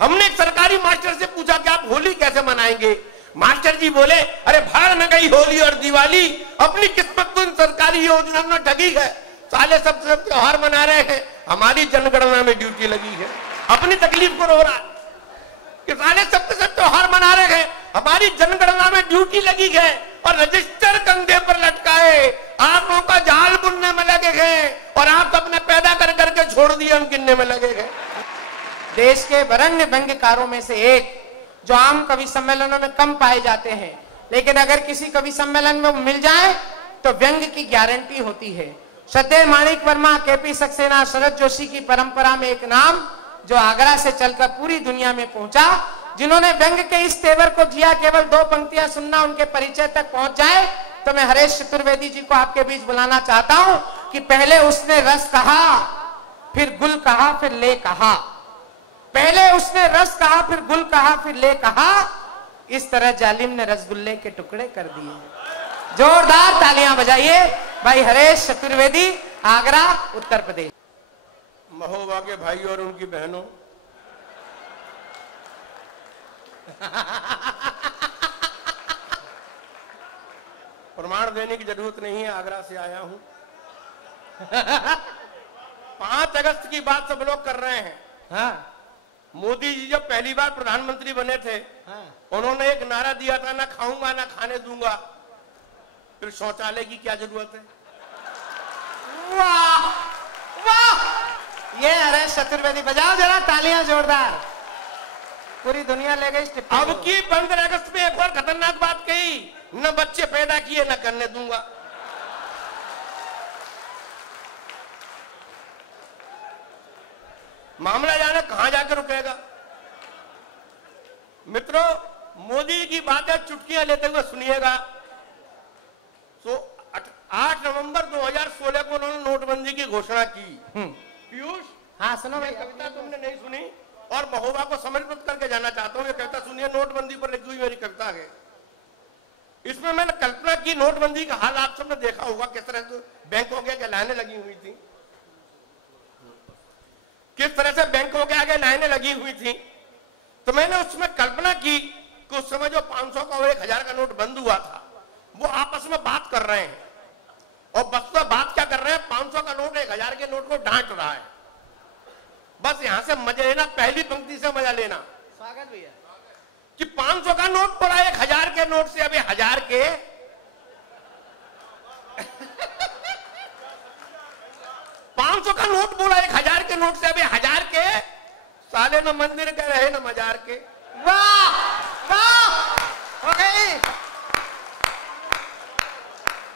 हमने एक सरकारी मास्टर से पूछा कि आप होली कैसे मनाएंगे? मास्टर जी बोले, अरे भाड़ में गई होली और दिवाली, अपनी किस्मत तो इन सरकारी योजना में ठगी है। साले सब त्योहार मना रहे हैं, हमारी जनगणना में ड्यूटी लगी है। अपनी तकलीफ को रो रहा कि साले सब त्योहार मना रहे हैं, हमारी जनगणना में ड्यूटी लगी है, और रजिस्टर कंधे पर लटकाए आंखों का जाल बुनने में लगे हैं, और आप अपने पैदा कर करके छोड़ दिए हम गिनने में लगे हैं। देश के वरेण्य व्यंग्यकारों में से एक, जो आम कवि सम्मेलनों में कम पाए जाते हैं, लेकिन अगर किसी कवि सम्मेलन में मिल जाए तो व्यंग्य की गारंटी होती है। श्रद्धेय माणिक वर्मा, केपी सक्सेना, शरद जोशी की परंपरा में एक नाम जो आगरा से चलकर पूरी दुनिया में पहुंचा, जिन्होंने व्यंग्य के इस तेवर को जिया। केवल 2 पंक्तियां सुनना उनके परिचय तक पहुंच जाए तो मैं हरेश चतुर्वेदी जी को आपके बीच बुलाना चाहता हूं कि पहले उसने रस कहा, फिर गुल कहा, फिर ले कहा। पहले उसने रस कहा, फिर गुल कहा, फिर ले कहा। इस तरह जालिम ने रसगुल्ले के टुकड़े कर दिए। जोरदार तालियां बजाइए भाई हरेश चतुर्वेदी, आगरा, उत्तर प्रदेश। महोबा के भाई और उनकी बहनों, प्रमाण देने की जरूरत नहीं है, आगरा से आया हूं। 5 अगस्त की बात सब लोग कर रहे हैं। हाँ। मोदी जी जब पहली बार प्रधानमंत्री बने थे, हाँ। उन्होंने एक नारा दिया था, ना खाऊंगा ना खाने दूंगा। फिर शौचालय की क्या जरूरत है? वाह वाह, ये हरेश चतुर्वेदी, बजाओ जरा तालियां जोरदार। पूरी दुनिया ले गई। अब की 15 अगस्त में एक और खतरनाक बात कही, न बच्चे पैदा किए न करने दूंगा। मामला जाने कहां जाकर रुकेगा। मित्रों, मोदी की बातें चुटकियां लेते हुए सुनिएगा। 8 नवंबर 2016 को उन्होंने नोटबंदी की घोषणा की। पीयूष, हाँ सुनो भाई, कविता तुमने नहीं सुनी और महोबा को समर्पित करके जाना चाहता हूं। ये कविता सुनिए, नोटबंदी पर लिखी हुई मेरी कविता है। इसमें मैंने कल्पना की नोटबंदी का हाल आप सबने देखा होगा, किस तरह से बैंकों के आगे लाइनें लगी हुई थी, किस तरह से बैंकों के आगे लाइनें लगी हुई थी। तो मैंने उसमें कल्पना की कि उस समय जो 500 का और 1000 का नोट बंद हुआ था, वो आपस में बात कर रहे हैं। और बस तो बात क्या कर रहे हैं, 500 का नोट 1000 के नोट को डांट रहा है। बस यहां से मजा लेना, पहली पंक्ति से मजा लेना। स्वागत भैया। कि 500 का नोट पड़ा 1000 के नोट से, अभी 1000 के 500 का नोट बोला 1000 के नोट से, अभी 1000 के साले न मंदिर के रहे न मजार के। वाह वाह, हो गई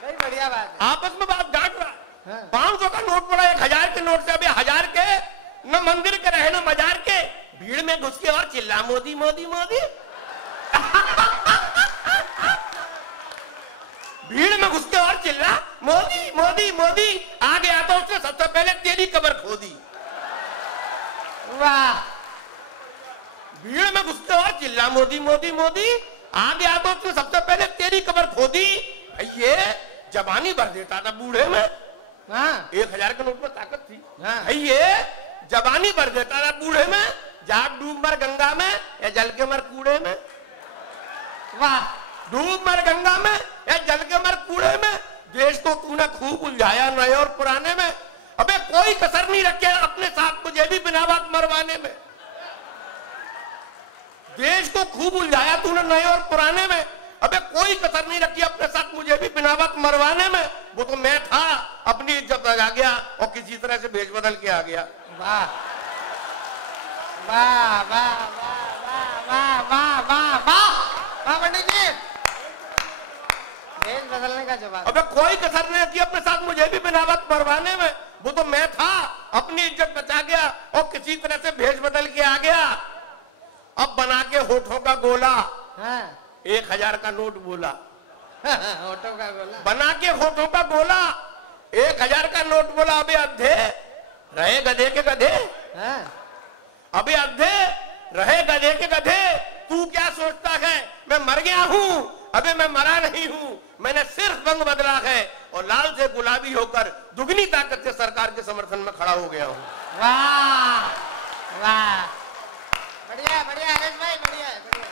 भाई, बढ़िया बात है। आपस में बात डांट रहा। हाँ। 500 का नोट पड़ा 1000 के नोट से, अभी 1000 के न मंदिर के रहे न मजार के। भीड़ में घुस के और चिल्ला मोदी मोदी मोदी। भीड़ में घुस के और चिल्ला मोदी मोदी मोदी। आ गया तो उसने सबसे पहले तेरी कब्र खोदी। वाह। भीड़ में घुस के और चिल्ला मोदी मोदी मोदी। आ गया तो उसने सबसे पहले तेरी कब्र खोदी। ये जवानी भर देता था बूढ़े में। हाँ। 1000 के नोट में ताकत थी। हाँ। ये जवानी भर देता था बूढ़े में। जाग डूब मर गंगा में या जल के मर कूड़े में। वाह। डूब मर गंगा में या जल के मर कूड़े में। देश को तूने खूब उलझाया नए और पुराने में। अबे कोई कसर नहीं रखे अपने साथ मुझे भी बिना बात मरवाने में। देश को खूब उलझाया तूने नए और पुराने में। अबे कोई कसर नहीं रखी अपने साथ मुझे भी बिना बात मरवाने में। वो तो मैं था, अपनी इज्जत लगा गया और किसी तरह से भेज बदल के आ गया। वाह वाह वाह वाह वाह वाह वाह वाह, पंडित जी, भेज बदलने का जवाब। अबे कोई कसर नहीं रखी अपने साथ मुझे भी बिना बात मरवाने में। वो तो मैं था, अपनी इज्जत बचा गया और किसी तरह से भेज बदल के आ गया। अब बना के होठों का गोला। हाँ। 1000 का नोट बोला। होठों का गोला बना के होठों का गोला। 1000 का नोट बोला। अबे अधे रहे गधे के गधे। हाँ। अबे अधे रहे गधे के गधे। तू क्या सोचता है मैं मर गया हूं? अबे मैं मरा नहीं हूं, मैंने सिर्फ रंग बदला है और लाल से गुलाबी होकर दुगनी ताकत से सरकार के समर्थन में खड़ा हो गया हूं। वाह वाह, बढ़िया बढ़िया आदेश भाई, बढ़िया बढ़िया।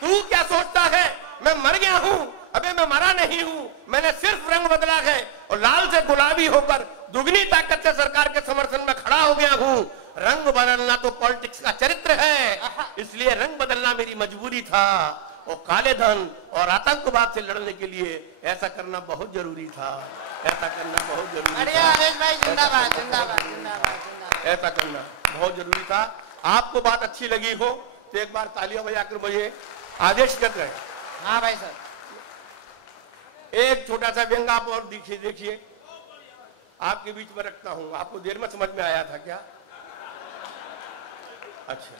तू क्या सोचता है मैं मर गया हूँ? अबे मैं मरा नहीं हूँ, मैंने सिर्फ रंग बदला है और लाल से गुलाबी होकर दुगनी ताकत से सरकार के समर्थन में खड़ा हो गया हूँ। रंग बदलना तो पॉलिटिक्स का चरित्र है, इसलिए रंग बदलना मेरी मजबूरी था और काले धन और आतंकवाद से लड़ने के लिए ऐसा करना बहुत जरूरी था, ऐसा करना बहुत जरूरी बढ़िया था। आदेश भाई, जिंदाबाद जिंदाबाद जिंदाबाद जिंदाबाद। ऐसा करना बहुत जरूरी था। आपको बात अच्छी लगी हो तो एक बार तालियां बजाकर मुझे आदेश कर रहे हैं। हाँ भाई साहब। एक छोटा सा व्यंग आप और देखिए आपके बीच में रखता हूं। आपको देर में समझ में आया था क्या? अच्छा,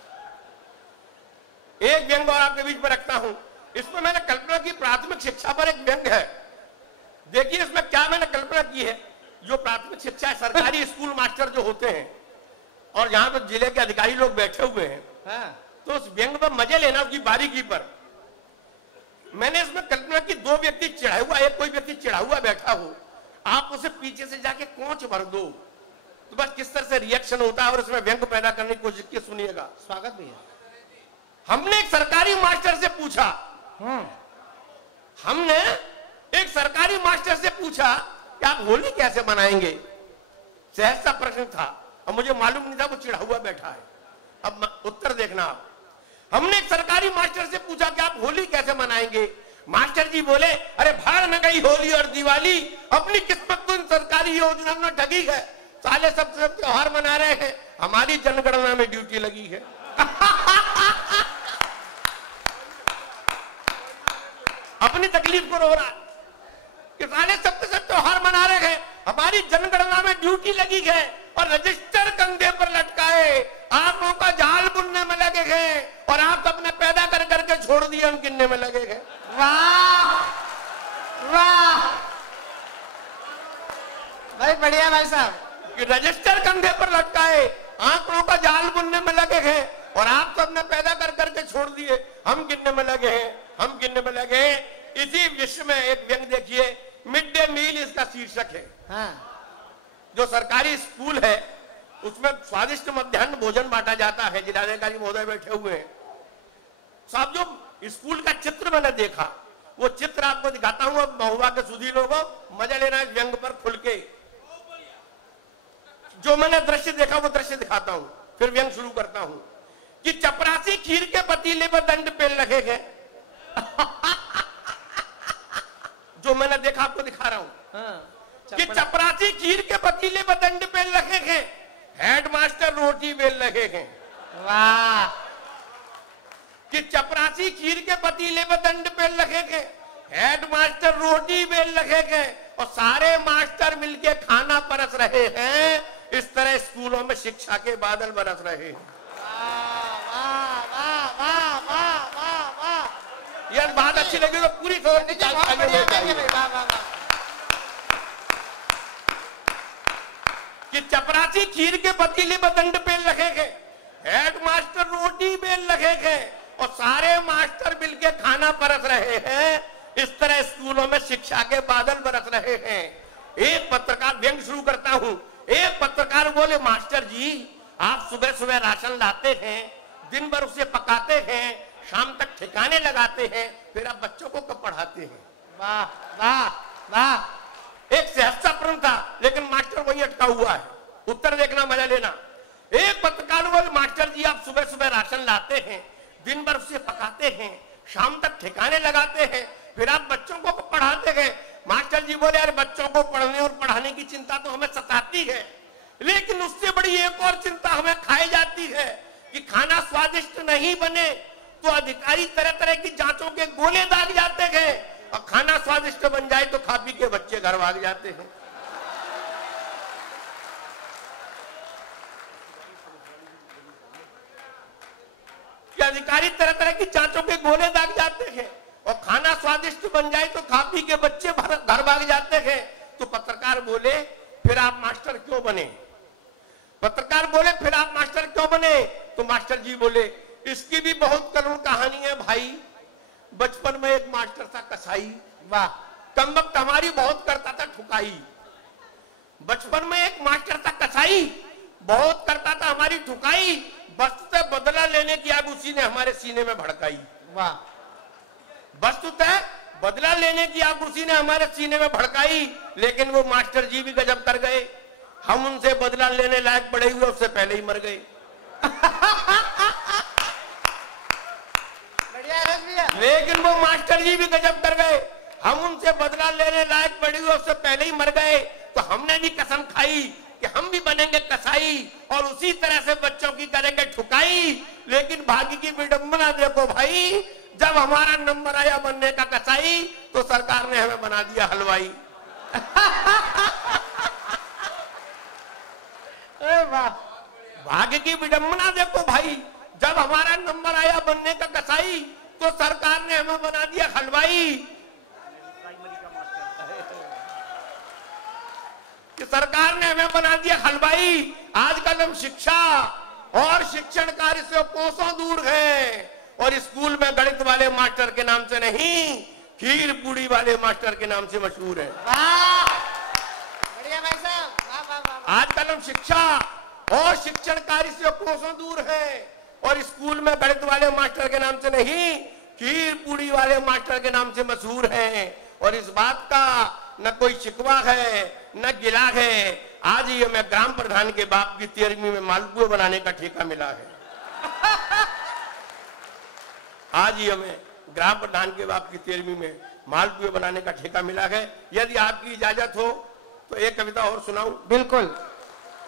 एक व्यंग और आपके बीच में रखता हूं। इसमें मैंने कल्पना की प्राथमिक शिक्षा पर एक व्यंग है। देखिए इसमें क्या मैंने कल्पना की है। जो प्राथमिक शिक्षा है, सरकारी स्कूल मास्टर जो होते हैं और यहाँ पर जिले के अधिकारी लोग बैठे हुए हैं, तो उस व्यंग पर मजे लेना, उसकी बारीकी पर। मैंने इसमें कल्पना की दो व्यक्ति चिढ़ा हुआ, एक कोई व्यक्ति चिढ़ा हुआ बैठा हो, आप उसे पीछे से जाके कोंच भर दो तो बस किस तरह से रिएक्शन होता है और उसमें व्यंग पैदा करने की कोशिश की। सुनिएगा। स्वागत भैया। हमने एक सरकारी मास्टर से पूछा, हमने एक सरकारी मास्टर से पूछा कि आप होली कैसे मनाएंगे? सहज सा प्रश्न था और मुझे मालूम नहीं था वो चिढ़ा हुआ बैठा है। अब उत्तर देखना आप। हमने एक सरकारी मास्टर से पूछा कि आप होली कैसे मनाएंगे? मास्टर जी बोले, अरे भाड़ में गई होली और दिवाली, अपनी किस्मत तो इन सरकारी योजना में ठगी है। साले सब त्योहार मना रहे हैं, हमारी जनगणना में ड्यूटी लगी है। अपनी तकलीफ को रो रहा है कि साले सब त्योहार मना रहे हैं, हमारी जनगणना में ड्यूटी लगी है और रजिस्टर कंधे पर लटकाए आंखों का जाल बुनने में लगे हैं और आप अपने पैदा कर करके छोड़ दिए, हम गिनने में लगे हैं। वाह वाह भाई, बढ़िया भाई साहब। कि रजिस्टर कंधे पर लटकाए आंकड़ों का जाल बुनने में लगे हैं और आप तो अपने पैदा कर करके छोड़ दिए, हम गिनने में लगे हैं, हम गिनने में लगे हैं। इसी विश्व में एक व्यंग देखिए, मिड डे मील इसका शीर्षक है। जो सरकारी स्कूल है उसमें स्वादिष्ट मध्याह्न भोजन बांटा जाता है। जिलाधिकारी महोदय बैठे हुए हैं साहब। जो स्कूल का चित्र मैंने देखा, वो चित्र आपको दिखाता हूं। अब महुआ के सुधी लोगों मजा लेना इस व्यंग पर खुल के। जो मैंने दृश्य देखा वो दृश्य दिखाता हूं, फिर व्यंग शुरू करता हूं। कि चपरासी खीर के पतीले पर दंड पेल रखे गए। जो मैंने देखा आपको दिखा रहा हूं कि चपरासी खीर के पतीले पर दंड पेल रखे गए, हेडमास्टर रोटी बेल रखे गए। वाह। कि चपरासी खीर के पतीले पर दंड पेल रखे गए, हेडमास्टर रोटी बेल रखे गए और सारे मास्टर मिलके खाना परस रहे हैं। इस तरह स्कूलों में शिक्षा के बादल बरस रहे हैं। यह बात अच्छी लगी तो पूरी कि चपरासी खीर के पतीले पर दंड पेल रखे गए, हेडमास्टर रोटी बेल रखे गए और सारे मास्टर मिलके खाना परस रहे हैं। इस तरह स्कूलों में शिक्षा के बादल बरस रहे हैं। एक पत्रकार, व्यंग शुरू करता हूं। एक पत्रकार बोले, मास्टर जी आप सुबह सुबह राशन लाते हैं, दिन भर उसे पकाते हैं, शाम तक ठिकाने लगाते हैं, फिर आप बच्चों को कब पढ़ाते हैं? वाह वाह वाह। एक सहजता प्रश्न था लेकिन मास्टर वही अटका हुआ है। उत्तर देखना, मजा लेना। एक पत्रकार बोले, मास्टर जी आप सुबह सुबह राशन लाते हैं, दिन भर उसे पकाते हैं, शाम तक ठिकाने लगाते हैं, फिर आप बच्चों को पढ़ाते हैं। मास्टर जी बोले, अरे बच्चों को पढ़ने और पढ़ाने की चिंता तो हमें सताती है, लेकिन उससे बड़ी एक और चिंता हमें खाई जाती है कि खाना स्वादिष्ट नहीं बने तो अधिकारी तरह तरह की जांचों के गोले दाग जाते हैं और खाना स्वादिष्ट बन जाए तो खा पी के बच्चे घर भाग जाते हैं। कि अधिकारी तरह तरह की जांचों के गोले दाग जाते हैं और खाना स्वादिष्ट बन जाए तो खा पी के बच्चे घर भाग जाते हैं। तो पत्रकार बोले, फिर आप मास्टर क्यों बने? पत्रकार बोले, फिर आप मास्टर क्यों बने? तो मास्टर जी बोले, इसकी भी बहुत करुण कहानी है भाई। बचपन में एक मास्टर था कसाई। वाह। कम वक्त हमारी बहुत करता था ठुकाई। बचपन में एक मास्टर था कसाई, बहुत करता था हमारी ठुकाई। वस्तुतः बदला लेने की आग उसी ने हमारे सीने में भड़काई। वाह। वस्तुतः बदला लेने की आग उसी ने हमारे सीने में भड़काई, लेकिन वो मास्टर जी भी गजब कर गए। हम उनसे बदला लेने लायक पड़े हुए उससे पहले ही मर गए। लेकिन वो मास्टर जी भी गजब कर गए, हम उनसे बदला लेने लायक पड़े हुए उससे पहले ही मर गए। तो हमने भी कसम खाई कि हम भी बनेंगे कसाई और उसी तरह से बच्चों की करेंगे ठुकाई। लेकिन भाग्य की विडंबना देखो भाई, जब हमारा नंबर आया बनने का कसाई तो सरकार ने हमें बना दिया हलवाई। वाह। भाग्य की विडंबना देखो भाई, जब हमारा नंबर आया बनने का कसाई तो सरकार ने हमें बना दिया हलवाई। कि सरकार ने हमें बना दिया हलवाई। आजकल हम शिक्षा और शिक्षण कार्य से कोसों दूर हैं और स्कूल में गणित वाले मास्टर के नाम से नहीं, खीर पूड़ी वाले मास्टर के नाम से मशहूर है। बढ़िया भाई साहब, वाह वाह वाह। आजकल हम शिक्षा और शिक्षण कार्य से कोसों दूर हैं और स्कूल में गणित वाले मास्टर के नाम से नहीं, खीर पूड़ी वाले मास्टर के नाम से मशहूर हैं। और इस बात का न कोई शिकवा है न गिला है। आज ही हमें ग्राम प्रधान के बाप की 13वीं में मालपुए बनाने का ठेका मिला है। आज ही हमें ग्राम प्रधान के बाप की 13वीं में मालपुए बनाने का ठेका मिला है। यदि आपकी इजाजत हो तो एक कविता और सुनाऊं? बिल्कुल।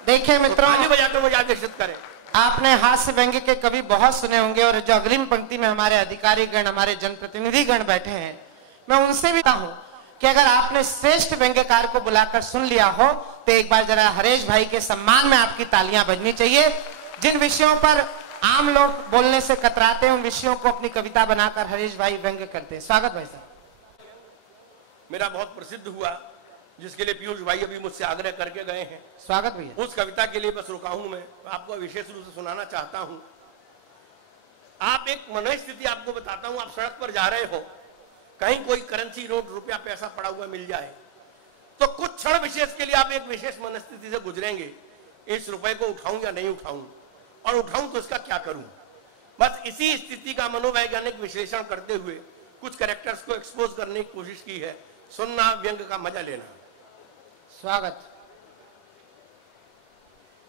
देखिए मित्रों, ताली बजाकर मुझे आकर्षित करें। आपने हास्य व्यंग्य के कवि बहुत सुने होंगे और जो अग्रिम पंक्ति में हमारे अधिकारी गण, हमारे जनप्रतिनिधि गण बैठे हैं, मैं उनसे भी कहूं कि अगर आपने श्रेष्ठ व्यंग्यकार को बुलाकर सुन लिया हो तो एक बार जरा हरेश भाई के सम्मान में आपकी तालियां बजनी चाहिए। जिन विषयों पर आम लोग बोलने से कतराते हैं उन विषयों को अपनी कविता बनाकर हरेश भाई व्यंग्य करते हैं। स्वागत भाई साहब। मेरा बहुत प्रसिद्ध हुआ, जिसके लिए पीयूष भाई अभी मुझसे आग्रह करके गए हैं। स्वागत भैया। उस कविता के लिए बस रुका हूं मैं, आपको विशेष रूप से सुनाना चाहता हूं। आप एक मनोस्थिति आपको बताता हूं। आप सड़क पर जा रहे हो, कहीं कोई करेंसी नोट रुपया पैसा पड़ा हुआ मिल जाए तो कुछ क्षण विशेष के लिए आप एक विशेष मनस्थिति से गुजरेंगे, इस रुपए को उठाऊं या नहीं उठाऊं, और उठाऊं तो इसका क्या करूं। बस इसी स्थिति का मनोवैज्ञानिक विश्लेषण करते हुए कुछ कैरेक्टर्स को एक्सपोज करने की कोशिश की है। सुनना, व्यंग्य का मजा लेना। स्वागत।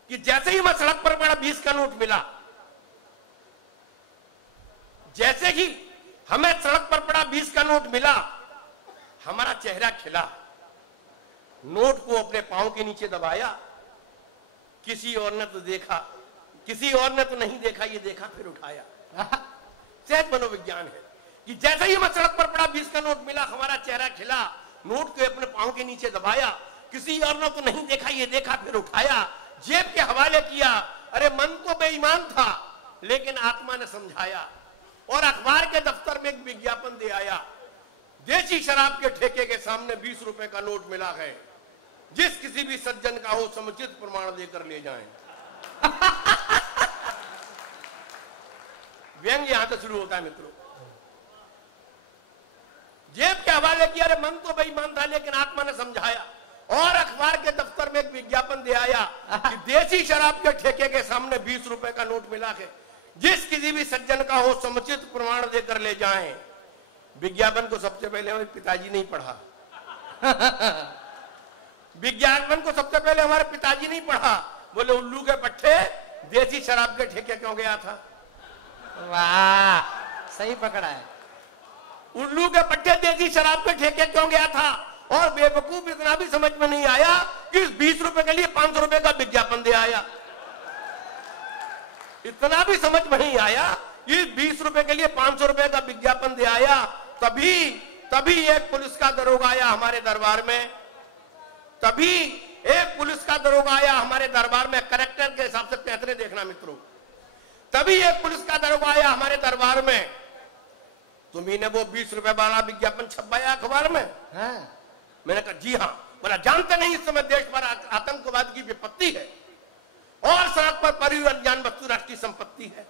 कि जैसे ही मैं सड़क पर पड़ा 20 का नोट मिला, जैसे ही हमें सड़क पर पड़ा 20 का नोट मिला, हमारा चेहरा खिला। नोट को अपने पांव के नीचे दबाया। किसी और ने तो देखा, किसी और ने तो नहीं देखा, ये देखा फिर उठाया। सहज मनोविज्ञान है कि जैसे ही मैं सड़क पर पड़ा 20 का नोट मिला, हमारा चेहरा खिला। नोट को अपने पांव के नीचे दबाया। किसी और ने तो नहीं देखा, ये देखा फिर उठाया। जेब के हवाले किया। अरे मन तो बेईमान था लेकिन आत्मा ने समझाया। और अखबार के दफ्तर में एक विज्ञापन दे आया। देसी शराब के ठेके के सामने 20 रुपए का नोट मिला है, जिस किसी भी सज्जन का हो समुचित प्रमाण देकर ले जाएं। व्यंग्य यहां से शुरू होता है मित्रों। जेब के हवाले किया। अरे मन तो बेईमान था लेकिन आत्मा ने समझाया। और अखबार के दफ्तर में एक विज्ञापन दे आया कि देसी शराब के ठेके के सामने 20 रुपए का नोट मिला है, जिस किसी भी सज्जन का हो समुचित प्रमाण देकर ले जाएं। विज्ञापन को सबसे पहले हमारे पिताजी नहीं पढ़ा। विज्ञापन को सबसे पहले हमारे पिताजी नहीं पढ़ा। बोले उल्लू के पट्टे देसी शराब के ठेके क्यों गया था। वाह, सही पकड़ा है। उल्लू के पट्टे देसी शराब के ठेके क्यों गया था। और बेवकूफ इतना भी समझ में नहीं आया कि इस 20 रुपए के लिए 500 रुपए का विज्ञापन दे आया। इतना भी समझ में नहीं आया कि 20 रुपए के लिए 500 रुपए का विज्ञापन दे आया। तभी एक पुलिस का दरोगा आया हमारे दरबार में। तभी एक पुलिस का दरोगा आया हमारे दरबार में। करेक्टर के हिसाब से पैतरे देखना मित्रों। तभी एक पुलिस का दरोगा आया हमारे दरबार में। तुम्ही ने वो 20 रुपए वाला विज्ञापन छपवाया अखबार में? हाँ। मैंने कहा जी हाँ। बोला जानते नहीं इस समय देश पर आतंकवाद की विपत्ति है और सड़क पर पड़ी हुई अनजान वस्तु राष्ट्रीय संपत्ति है।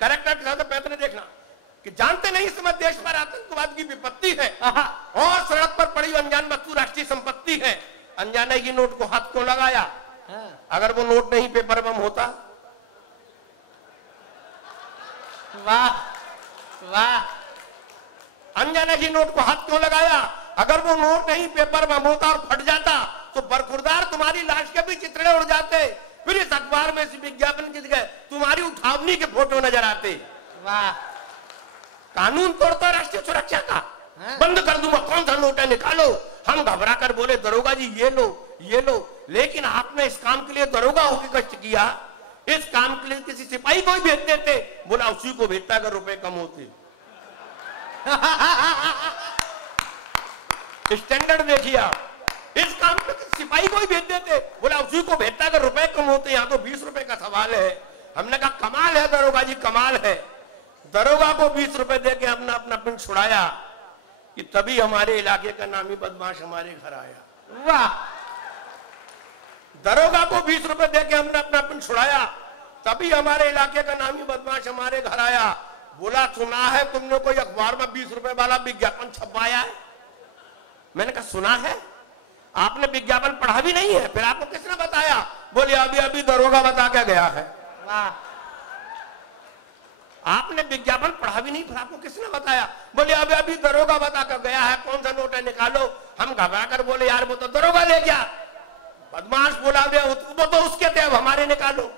करेक्टर के साथ पैतरे देखना कि जानते नहीं इस समय देश पर आतंकवाद की विपत्ति है और सड़क पर पड़ी हुई अनजान वस्तु राष्ट्रीय संपत्ति है। अनजाने की नोट को हाथ क्यों लगाया? अगर वो नोट नहीं पेपर बम होता। वाह वाह। अनजाने की नोट को हाथ क्यों लगाया? अगर वो नोट नहीं पेपर बम होता और फट जाता तो बरखुरदार तुम्हारी लाश के भी चितड़े उड़ जाते, फिर इस अखबार में इस विज्ञापन की जगह तुम्हारी उठावनी के फोटो नजर आते। वाह। कानून तोड़ता राष्ट्रीय सुरक्षा का, बंद कर दूंगा, कौन सा नोट है निकालो। हम घबरा कर बोले दरोगा जी ये लो ये लो, लेकिन आपने इस काम के लिए दरोगा होकर कष्ट किया, इस काम के लिए किसी सिपाही को ही भेज देते। बोला उसी को भेजता अगर रुपए कम होते। स्टैंडर्ड देखिए आप, इस काम पे सिपाही को ही भेज देते। बोला उसी को भेजता अगर रुपए कम होते। यहाँ तो 20 रुपए का सवाल है। हमने कहा कमाल है दरोगा जी, कमाल है। दरोगा को 20 रुपए देके हमने अपना पिंड छुड़ाया कि तभी हमारे इलाके का नामी बदमाश हमारे घर आया। वाह। दरोगा को 20 रुपए देके हमने अपना पिंड छुड़ाया, तभी हमारे इलाके का नामी बदमाश हमारे घर आया। बोला सुना है तुमने कोई अखबार में 20 रुपए वाला विज्ञापन छपवाया है? मैंने कहा सुना है, आपने विज्ञापन पढ़ा भी नहीं है, फिर आपको किसने बताया? बोले अभी अभी दरोगा बता के गया है। वाह। आपने विज्ञापन पढ़ा भी नहीं, फिर आपको किसने बताया? बोले अभी अभी दरोगा बता कर गया है, कौन सा नोट है निकालो। हम घबरा कर बोले यार वो तो दरोगा ले गया। बदमाश बोला वो तो उसके थे, अब हमारे निकालो।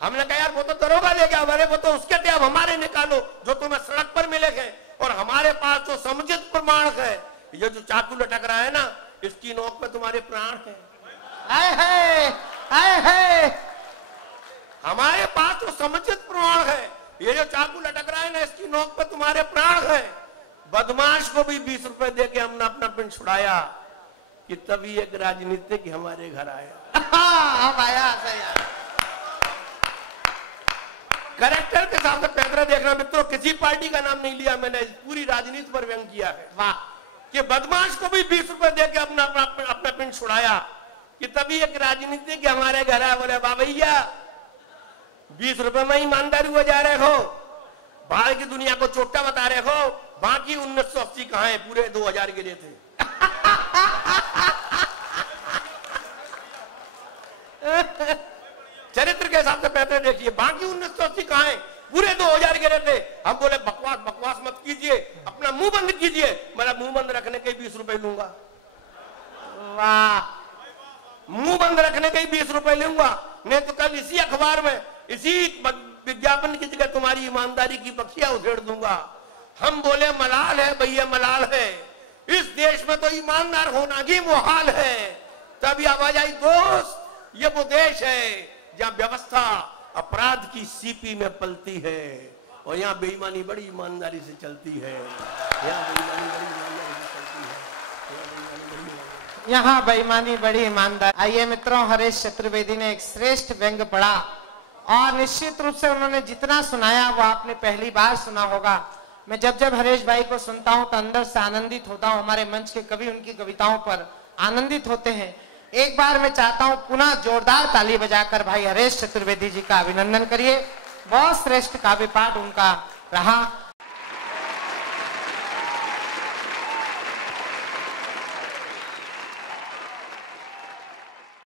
हमने कहा यार वो तो दरोगा ले गया, अरे वो तो उसके थे, अब हमारे निकालो जो तुम्हें सड़क पर मिलेंगे। और हमारे पास तो समुचित प्रमाण है, ये जो चाकू लटक रहा है ना, इसकी नोक पे तुम्हारे प्राण है। हाय हाय हाय हाय। हमारे पास तो समुचित प्रमाण है, ये जो चाकू लटक रहा है ना, इसकी नोक पे तुम्हारे प्राण है। बदमाश को भी 20 रुपए देके हमने अपना पिंड छुड़ाया कि तभी एक राजनीतिक हमारे घर आया। हम आया सही। करेक्टर के साथ पैतरा देखना मित्रों, किसी पार्टी का नाम नहीं लिया मैंने, पूरी राजनीति पर व्यंग किया है। वाह। कि बदमाश को भी 20 रुपए देके अपना पिंड छुड़ाया कि तभी एक राजनीतिक हमारे घर आया। बोले वाह भैया 20 रुपए में ईमानदारी हो जा रहे हो, बाहर की दुनिया को चोटा बता रहे हो, बाकी 1980 कहां है, पूरे 2000 गिरे थे। चरित्र के हिसाब से पैतरे देखिए, बाकी 1980 कहां है, पूरे 2000 गिरे थे। हम बोले बकवास बकवास मत कीजिए, अपना मुंह बंद कीजिए। मतलब मुंह बंद रखने के 20 रुपए लूंगा। वाह। मुंह बंद रखने के 20 रुपए लूंगा, नहीं तो कल इसी अखबार में इसी विज्ञापन की जगह तुम्हारी ईमानदारी की बख्शिया उधेड़ दूंगा। हम बोले मलाल है भैया, मलाल है, इस देश में तो ईमानदार होना ही मुहाल है। तभी आवाज आई दोस्त, ये वो देश है जहां व्यवस्था अपराध की सीपी में पलती है और यहाँ बेईमानी बड़ी ईमानदारी से चलती है। यहाँ बेईमानी बड़ी ईमानदार। आइए मित्रों, हरीश चतुर्वेदी ने एक श्रेष्ठ व्यंग पढ़ा और निश्चित रूप से उन्होंने जितना सुनाया वो आपने पहली बार सुना होगा। मैं जब जब हरीश भाई को सुनता हूं तो अंदर से आनंदित होता हूं। हमारे मंच के कवि उनकी कविताओं पर आनंदित होते हैं। एक बार मैं चाहता हूं पुनः जोरदार ताली बजाकर भाई हरीश चतुर्वेदी जी का अभिनंदन करिए। बहुत श्रेष्ठ काव्य पाठ उनका रहा।